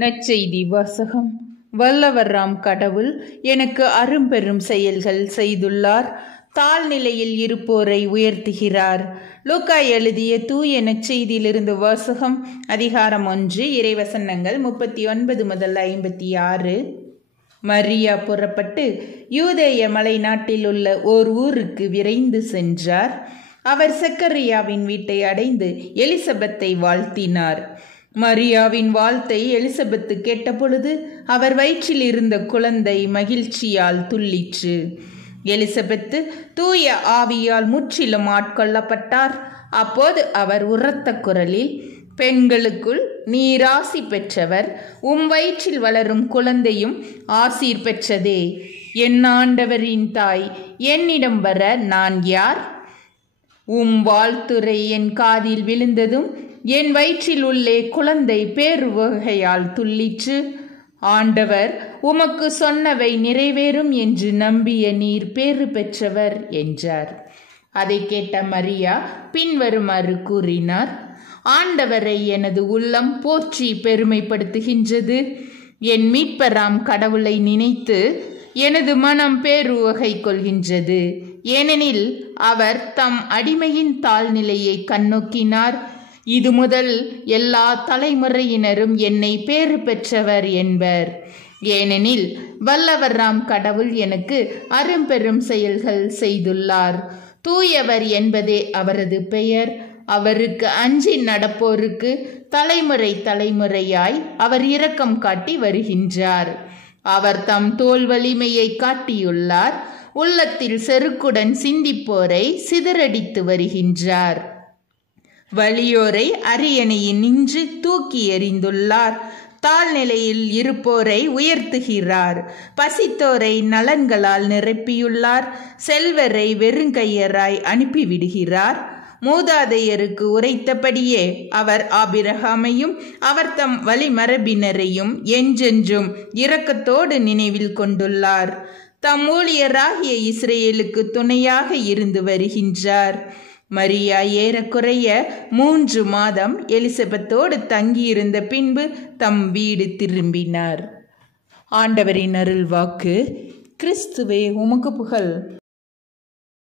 நற்செய்தி வாசகம். வல்லவராம் கடவுள் எனக்கு அரும்பெரும் செயல்கள் செய்துள்ளார். தாழ்நிலையில் இருப்போரை உயர்த்துகிறார். லூக்கா எழுதிய தூய நற்செய்தியிலிருந்து வாசகம். அதிகாரம் 1, இறைவசனங்கள் 39 முதல் 56. மரியா புறப்பட்டு யூதேய மலை நாட்டில் உள்ள ஓர் ஊருக்கு விரைந்து சென்றார். அவர் செக்கரியாவின் வீட்டை அடைந்து எலிசபெத்தை வாழ்த்தினார். மரியாவின் வாழ்த்தை எலிசபெத்து கேட்டபொழுது அவர் வயிற்றில் இருந்த குழந்தை மகிழ்ச்சியால் துள்ளிற்று. எலிசபெத்து தூய ஆவியால் முற்றிலும் ஆட்கொள்ளப்பட்டார். அப்போது அவர் உரத்த குரலில், பெண்களுக்குள் நீர் ஆசி பெற்றவர், வயிற்றில் வளரும் குழந்தையும் ஆசீர் பெற்றதே. என் ஆண்டவரின் தாய், என்னிடம் வர நான் யார்? வாழ்த்துரை என் காதில் விழுந்ததும் என் வயிற்றில் உள்ளே குழந்தை பேருவகையால் துள்ளிற்று. ஆண்டவர் உமக்கு சொன்னவை நிறைவேறும் என்று நம்பிய நீர் பேறு பெற்றவர் என்றார். அதை கேட்ட மரியா பின்வருமாறு கூறினார்: ஆண்டவரை எனது உள்ளம் போற்றி பெருமைப்படுத்துகின்றது. என் மீட்பராம் கடவுளை நினைத்து எனது மனம் பேருவகை கொள்கின்றது. ஏனெனில் அவர் தம் அடிமையின் தாழ்நிலையை கண்ணோக்கினார். இது முதல் எல்லா தலைமுறையினரும் என்னை பேறு பெற்றவர் என்பர். ஏனெனில் வல்லவராம் கடவுள் எனக்கு அரும்பெரும் செயல்கள் செய்துள்ளார். தூயவர் என்பதே அவரது பெயர். அவருக்கு அஞ்சி நடப்போருக்கு தலைமுறை தலைமுறையாய் அவர் இரக்கம் காட்டி வருகின்றார். அவர் தம் தோள் வலிமையை காட்டியுள்ளார். உள்ளத்தில் செருக்குடன் சிந்திப்போரை சிதறடித்து வருகின்றார். வலியோரை அரியணையில் நின்று தூக்கி எறிந்துள்ளார். தாழ்நிலையில் இருப்போரை உயர்த்துகிறார். பசித்தோரை நலன்களால் நிரப்பியுள்ளார். செல்வரை வெறுங்கையராய் அனுப்பிவிடுகிறார். மூதாதையருக்கு உரைத்தபடியே அவர் ஆபிரகாமையும் அவர் தம் வழிமரபினரையும் என்றென்றும் இரக்கத்தோடு நினைவில் கொண்டுள்ளார். தம் ஊழியராகிய இஸ்ரேலுக்கு துணையாக இருந்து வருகின்றார். மரியா ஏறக்குறைய 3 மாதம் எலிசபெத்தோடு தங்கியிருந்த பின்பு தம் வீடு திரும்பினார். ஆண்டவரின் அருள் வாக்கு. கிறிஸ்துவே உமக்கு புகழ்.